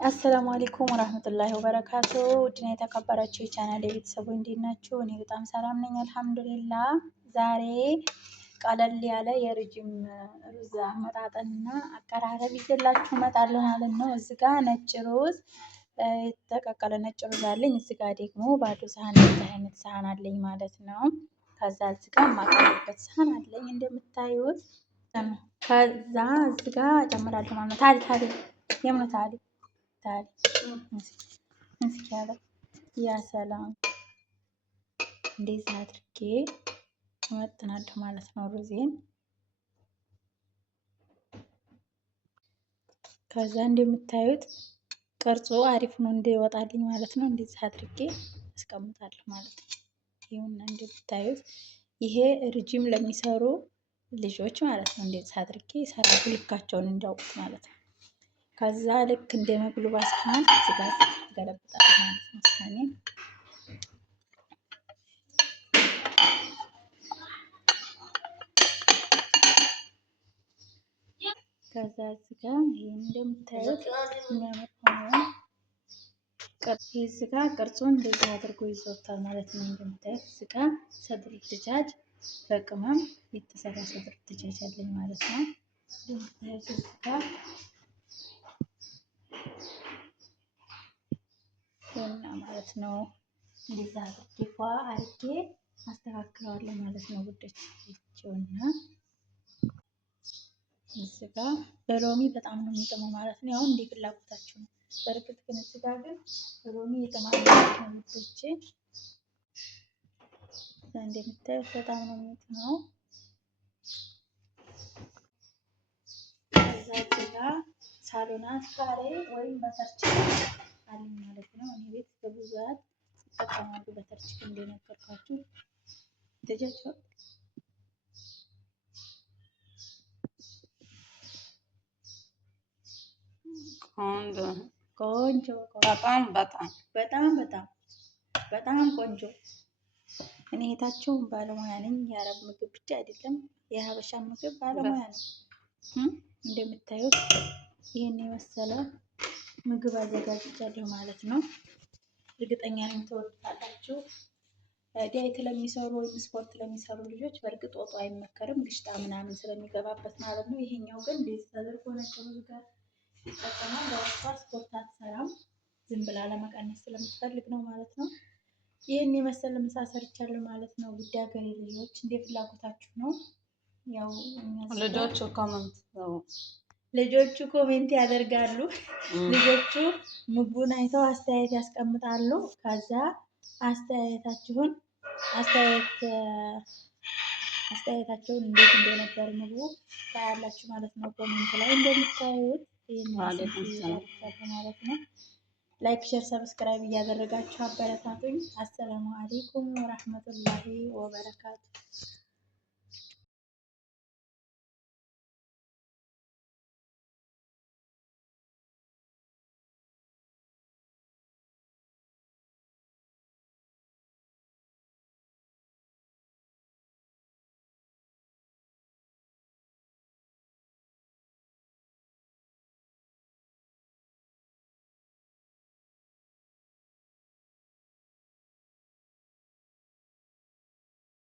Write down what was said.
አሰላሙ አለይኩም ወራህመቱላሂ ወበረካቱ። ውድና የተከበራችሁ የቻናል ቤተሰቦች እንዴት ናችሁ? እኔ በጣም ሰላም ነኝ አልሐምዱሊላህ። ዛሬ ቀለል ያለ የረጅም ሩዝ አመጣጥና አቀራረብ ይዤላችሁ እመጣለሁ ማለት ነው። እዚህ ጋር ነጭ ሩዝ የተቀቀለ ነጭ ሩዝ አለኝ። እዚህ ጋር ደግሞ ባዶ ሳህን አይነት ሳህን አለኝ ማለት ነው። ከዛ እዚህ ጋር የማቀርብበት ሳህን አለኝ እንደምታዩት። ከዛ እዚህ ጋር እጨምራለሁ ማለት ነው። ታዲ የምታዲ እስኪ ያለ ያ ሰላም እንደዚህ አድርጌ እመጥናለሁ ማለት ነው ሩዜን። ከዛ እንደምታዩት ቅርጹ አሪፍ ነው እንዲወጣልኝ ማለት ነው። እንደዚህ አድርጌ አስቀምጣለሁ ማለት ነው። ይሁንና እንደምታዩት ይሄ ርጅም ለሚሰሩ ልጆች ማለት ነው። እንደዚህ አድርጌ ይሰራሉ ልካቸውን እንዲያውቁት ማለት ነው። ከዛ ልክ እንደ መግሉባ ሳህን እዚህ ጋር ገለብጣለሁ ማለት ነው ሳህኔን። ከዛ እዚህ ጋር ይሄን እንደምታዩት የሚያመጣው እዚህ ጋር ቅርጹን እንደዚህ አድርጎ ይዞታል ማለት ነው። እንደምታዩት እዚህ ጋር ሰድር ድጃጅ በቅመም የተሰራ ሰድር ድጃጅ አለኝ ማለት ነው። እንደምታዩት እዚህ ጋር እና ማለት ነው እንደዛ አድርጌ ፏ አድርጌ አስተካክለዋለሁ ማለት ነው። ውዶች ይችውና እዚህ ጋር በሎሚ በጣም ነው የሚጥመው ማለት ነው። ያው እንደ ፍላጎታችሁ ነው። በርግጥ ግን እዚህ ጋር ግን በሎሚ ይጥማል ማለት ነው ውዶቼ። እንደምታዩት በጣም ነው የሚጥመው። ከዛ እዚህ ጋር ሳሎናት ካሬ ወይም በተርች አለኝ ማለት ነው። እኔ ቤት በብዛት ይጠቀማሉ በተርች እንደነገርኳችሁ ደጃቸው ቆንጆ በጣም ቆንጆ። እኔ እህታቸውን ባለሙያ ነኝ። የአረብ ምግብ ብቻ አይደለም የሀበሻ ምግብ ባለሙያ ነኝ። እንደምታዩት ይህን የመሰለ ምግብ አዘጋጅቻለሁ ማለት ነው። እርግጠኛ ነኝ ትወዱታላችሁ። ዳይት ለሚሰሩ ወይም ስፖርት ለሚሰሩ ልጆች በእርግጥ ወጡ አይመከርም፣ ግሽጣ ምናምን ስለሚገባበት ማለት ነው። ይሄኛው ግን ቤት ተደርጎ ነጭ ሩዝ ጋር ይጠቀማል። ለውስጧ ስፖርት አትሰራም፣ ዝም ብላ ለመቀነስ ስለምትፈልግ ነው ማለት ነው። ይህን የመሰለ ምሳ ሰርቻለሁ ማለት ነው። ውድ ሀገሬ ልጆች እንደ ፍላጎታችሁ ነው። ያው ልጆቹ ኮሜንት ያደርጋሉ። ልጆቹ ምግቡን አይተው አስተያየት ያስቀምጣሉ። ከዛ አስተያየታቸውን እንዴት እንደነበር ምግቡ ታያላችሁ ማለት ነው። ኮሜንት ላይ እንደምታዩት ይሄን ማለት ነው። ላይክ፣ ሼር፣ ሰብስክራይብ እያደረጋችሁ አበረታቱኝ። አሰላሙ አለይኩም ወራህመቱላሂ ወበረካቱ።